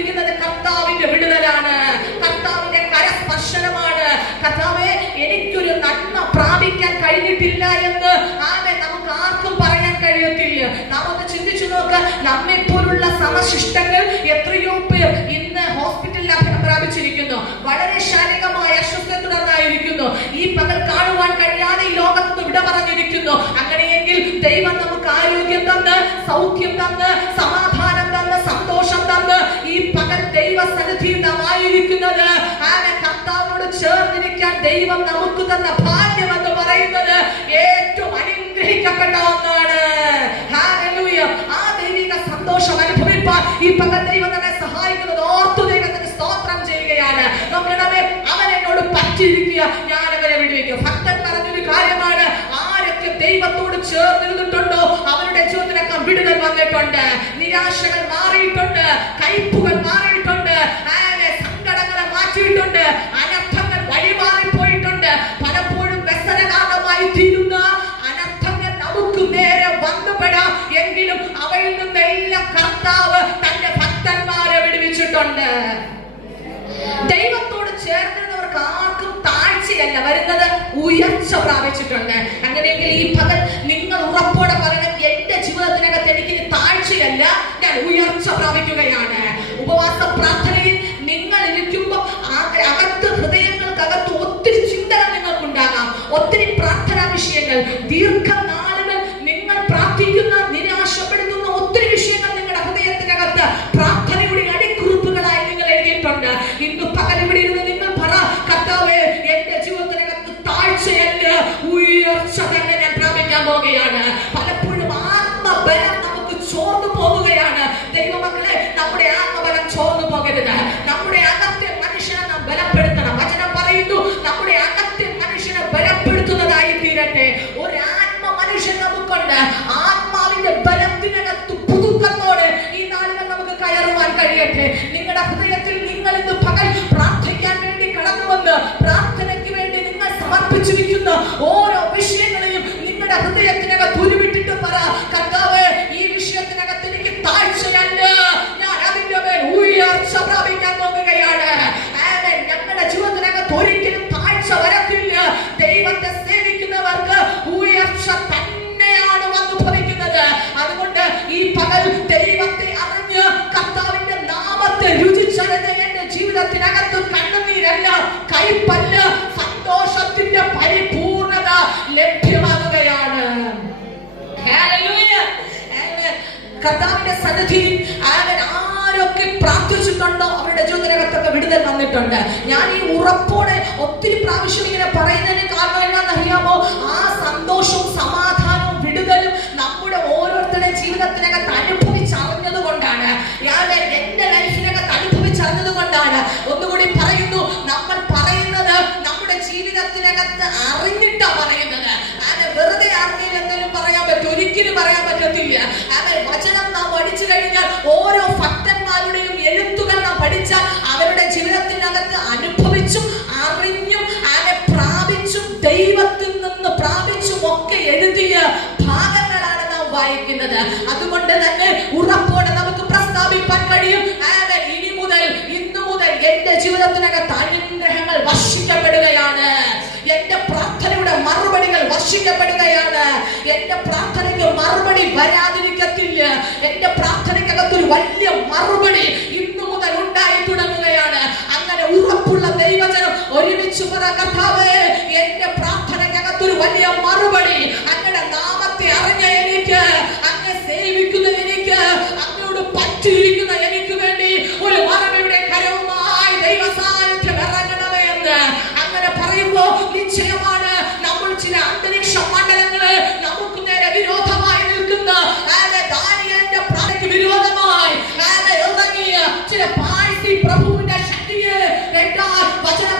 കാത്തുകൊണ്ടിരിക്കുന്നത് കർത്താവിന്റെ വിടുതലാണ്, കർത്താവിന്റെ കരസ്പർശനമാണ്. കർത്താവേ, എനിക്കൊരു നന്മ പ്രാപിക്കാൻ കഴിഞ്ഞിട്ടില്ല എന്ന് നമുക്ക് ആർക്കും പറയാൻ കഴിയത്തില്ല. നാം ഒന്ന് ചിന്തിച്ചു നോക്ക്, നമ്മെ പോലുള്ള സമശിഷ്ടങ്ങൾ എത്രയോ പേർ ഇന്ന് ഹോസ്പിറ്റലിൽ അഭയം പ്രാപിച്ചിരിക്കുന്നു, വളരെ ശാരീരികമായ അസ്വസ്ഥത തുടർന്നായിരിക്കുന്നു, ഈ പകൽ കാണുവാൻ കഴിയാതെ ഈ ലോകത്ത് വിട പറഞ്ഞിരിക്കുന്നു. അങ്ങനെയെങ്കിൽ ദൈവം നമുക്ക് ആരോഗ്യം തന്ന്, സൗഖ്യം തന്ന്, സമാധാനം തന്ന്, സന്തോഷം തന്ന് ഈ പകൽ ദൈവസന്നിധിയിൽ നാം ആയിരിക്കുന്നത് കർത്താവിനോട് ചേർന്നിരിക്കാൻ ദൈവം നമുക്ക് തന്ന ഭാഗ്യം എന്ന് പറയുന്നത് ഏറ്റവും അനുഗ്രഹിക്കപ്പെട്ട ഒന്നാണ്. ഹല്ലേലൂയ. ആ ദൈവിക സന്തോഷം അനുഭവിപ്പാൻ ഈ പകൽ ദൈവം നമ്മെ സഹായിക്കുന്നത് ഓർത്തു ദൈവത്തിന് സ്തോത്രം ചെയ്യുകയാണ്. നോക്കണമേ, അവൻ എന്നോട് പറ്റിയിരിക്കുക, ഞാൻ അവരെ വിടുവിക്കും. ഭക്തൻ പറഞ്ഞൊരു കാര്യമാണ്, ആരൊക്കെ ദൈവത്തോട് ചേർന്നിരുന്നിട്ടുണ്ടോ അവരുടെ ജീവിതത്തിലൊക്കെ വിടുതൽ വന്നിട്ടുണ്ട്, നിരാശകൾ മാറിയിട്ടുണ്ട്, കയ്പുകൾ മാറിയിട്ടുണ്ട്, സങ്കടങ്ങളെ മാറ്റിയിട്ടുണ്ട്, അനർത്ഥങ്ങൾ വഴിമാറിപ്പോയിട്ടുണ്ട്. പലപ്പോഴും വ്യസനകാരണമായി തീരുന്ന അനർത്ഥങ്ങൾ നമുക്ക് നേരെ വന്നുപെടാം, എങ്കിലും അവയിൽ നിന്നെല്ലാം കർത്താവ് തന്റെ ഭക്തന്മാരെ വിടുവിച്ചിട്ടുണ്ട്. ദൈവത്തോട് ചേർന്നവർക്ക് ആർക്കും താഴ്ചയല്ല വരുന്നത്, ഉയർച്ച പ്രാപിച്ചിട്ടുണ്ട്. അങ്ങനെയെങ്കിൽ ഈ പകൽ നിങ്ങൾ ഉറപ്പോടെ പറയണം, എന്റെ ജീവിതത്തിനകത്ത് എനിക്ക് താഴ്ചയല്ല, ഞാൻ ഉയർച്ച പ്രാപിക്കുകയാണ്. ഉപവാസ പ്രാർത്ഥനയിൽ നിങ്ങൾ ഇരിക്കുമ്പോൾ അകത്ത് ഹൃദയങ്ങൾക്കകത്ത് ഒത്തിരി ചിന്തകൾ നിങ്ങൾക്കുണ്ടാകാം, ഒത്തിരി പ്രാർത്ഥനാ വിഷയങ്ങൾ, ദീർഘനാളുകൾ നിങ്ങൾ പ്രാർത്ഥിക്കുന്ന നിരാശപ്പെടുത്തുന്ന ഒത്തിരി വിഷയങ്ങൾ നിങ്ങളുടെ ഹൃദയത്തിനകത്ത് പ്രാർത്ഥനയുടെ അടിക്കുറിപ്പുകളായി നിങ്ങൾ എഴുതിയിട്ടുണ്ട്. ഇന്ന് പകൽ ഇവിടെ ഇരുന്ന് നിങ്ങൾ പറ, കർത്താവേ, എന്റെ ജീവിതത്തിനകത്ത് താഴ്ചയല്ല, ഉയർച്ച തന്നെ ഞാൻ പ്രാപിക്കാൻ പോവുകയാണ്. പലപ്പോഴും ആത്മബലം നമുക്ക് ചോർന്നു പോവുകയാണ്. ദൈവമക്കളെ, നമ്മുടെ ആത്മബലം ചോർന്നു പോകരുത്. നമ്മുടെ അകത്തെ മനുഷ്യനെ നാം ബലപ്പെടുത്തണം. വചനം പറയുന്നു, നമ്മുടെ അകത്തെ മനുഷ്യനെ ബലപ്പെടുത്തുന്നതായി തീരട്ടെ. ഒരു ആത്മ മനുഷ്യൻ നമുക്കുണ്ട്. ആത്മാവിന്റെ ബലത്തിനകത്ത് പുതുക്കത്തോടെ ഈ നാളുകൾ നമുക്ക് കയറുവാൻ കഴിയട്ടെ. നിങ്ങളുടെ ഹൃദയത്തിൽ നിങ്ങൾ ഇന്ന് പകൽ പ്രാർത്ഥിക്കാൻ വേണ്ടി കടന്നു വന്ന് പ്രാർത്ഥനയ്ക്ക് വേണ്ടി നിങ്ങൾ സമർപ്പിച്ചിരിക്കുന്ന ഓരോ വിഷയങ്ങളെയും നിങ്ങളുടെ ഹൃദയത്തിനകത്ത് ഉരുവിട്ടിട്ട് പറ, കർത്താവേ, ഈ വിഷയത്തിനകത്ത് എനിക്ക് താഴ്ചയല്ല, ഞാൻ അതിന്റെ മേൽ ഉയർച്ച പ്രാപിക്കാൻ പോകുകയാണ്. ഞങ്ങളുടെ ജീവിതത്തിനകത്ത് ഒരിക്കലും താഴ്ച വരത്തില്ല. ദൈവത്തെ സേവിക്കുന്നവർക്ക് ഉയർച്ച തന്നെയാണ് വന്നു ഭവിക്കുന്നത്. അതുകൊണ്ട് ഈ പകൽ ദൈവത്തെ അറിഞ്ഞ് കർത്താവിന്റെ നാമത്തെ രുചിച്ചറിഞ്ഞ് എന്റെ ജീവിതത്തിനകത്ത് കണ്ണുനീരല്ല, കൈപ്പല്ല, സന്തോഷത്തിന്റെ പരിപൂർണത ലഭ്യമാകുകയാണ്. ഹല്ലേലൂയ. കർത്താവിന്റെ സന്നിധിയിൽ ആരൊക്കെ പ്രാർത്ഥിച്ചിട്ടുണ്ടോ അവരുടെ ജീവിതത്തിനകത്തൊക്കെ വിടുതൽ വന്നിട്ടുണ്ട്. ഞാൻ ഈ ഉറപ്പോടെ ഒത്തിരി പ്രാവശ്യം ഇങ്ങനെ പറയുന്നതിന് കാരണം എന്താണെന്ന് അറിയാമോ? ആ സന്തോഷവും സമാധാനവും വിടുതലും നമ്മുടെ ഓരോരുത്തരുടെ ജീവിതത്തിനകത്ത് അനുഭവിച്ചറിഞ്ഞത് കൊണ്ടാണ്. ഞാൻ എന്റെ ലൈഫിനകത്ത് അനുഭവിച്ചറിഞ്ഞത് കൊണ്ടാണ്. ഒന്നുകൂടി പറയുന്നു, നമ്മൾ പറയുന്നത് നമ്മുടെ ജീവിതത്തിനകത്ത് അറിഞ്ഞിട്ടാ പറയുന്നത്. വെറുതെ അറിഞ്ഞില്ലെങ്കിലും പറയാൻ പറ്റും, ഒരിക്കലും പറയാൻ പറ്റത്തില്ല. വചനം നാം പഠിച്ചു കഴിഞ്ഞാൽ, ഓരോ ഭക്തന്മാരുടെയും എഴുത്തുകൾ നാം പഠിച്ചാൽ അവരുടെ ജീവിതത്തിനകത്ത് അനുഭവിച്ചും അറിഞ്ഞും പ്രാപിച്ചും ദൈവത്തിൽ നിന്ന് പ്രാപിച്ചും ഒക്കെ എഴുതിയ ഭാഗങ്ങളാണ് നാം വായിക്കുന്നത്. അതുകൊണ്ട് തന്നെ ഉറപ്പോടെ നമുക്ക് പ്രസ്താവിക്കാൻ കഴിയും, ഇനി മുതൽ, ഇന്നു മുതൽ എന്റെ ജീവിതത്തിനകത്ത് അനുഗ്രഹങ്ങൾ വർഷിക്കപ്പെടുകയാണ്. എന്റെ പ്രാർത്ഥനയുടെ മറുപടികൾ വർഷിക്കപ്പെടുകയാണ്. എന്റെ പ്രാർത്ഥനയ്ക്ക് മറുപടി വരാതിരിക്കത്തില്ല. എന്റെ പ്രാർത്ഥനയ്ക്കകത്തൊരു വലിയ മറുപടി ഇന്നു മുതൽ ഉണ്ടായി തുടങ്ങുകയാണ്. അങ്ങനെ ഉറപ്പുള്ള ദൈവജനം ഒരുമിച്ച് പറ, കർത്താവേ, എന്റെ പ്രാർത്ഥനയ്ക്കകത്തൊരു വലിയ മറുപടി, അങ്ങയുടെ നാമത്തെ അറിഞ്ഞ എനിക്ക്, അങ്ങയെ സേവിക്കുന്ന എനിക്ക്, അങ്ങയോട് പറ്റിയിരിക്കുന്ന എനിക്ക് വേണ്ടി ഒരു മറുപടിയുടെ കരവുമായി ദൈവ സാന്നിധ്യം ഇറങ്ങണമേ എന്ന് അങ്ങനെ പറയുമ്പോ നിശ്ചയമാണ് നമ്മൾ ചില അന്തരീക്ഷ മണ്ഡലങ്ങള് നമുക്ക് നേരെ വിരോധമായി നിൽക്കുന്ന ദാനിയേലിന്റെ പ്രാർത്ഥനയ്ക്ക് വിരോധമായി ഇറങ്ങിയ ചില പാഴ്സി പ്രഭുവിന്റെ ശക്തിയെ വചനം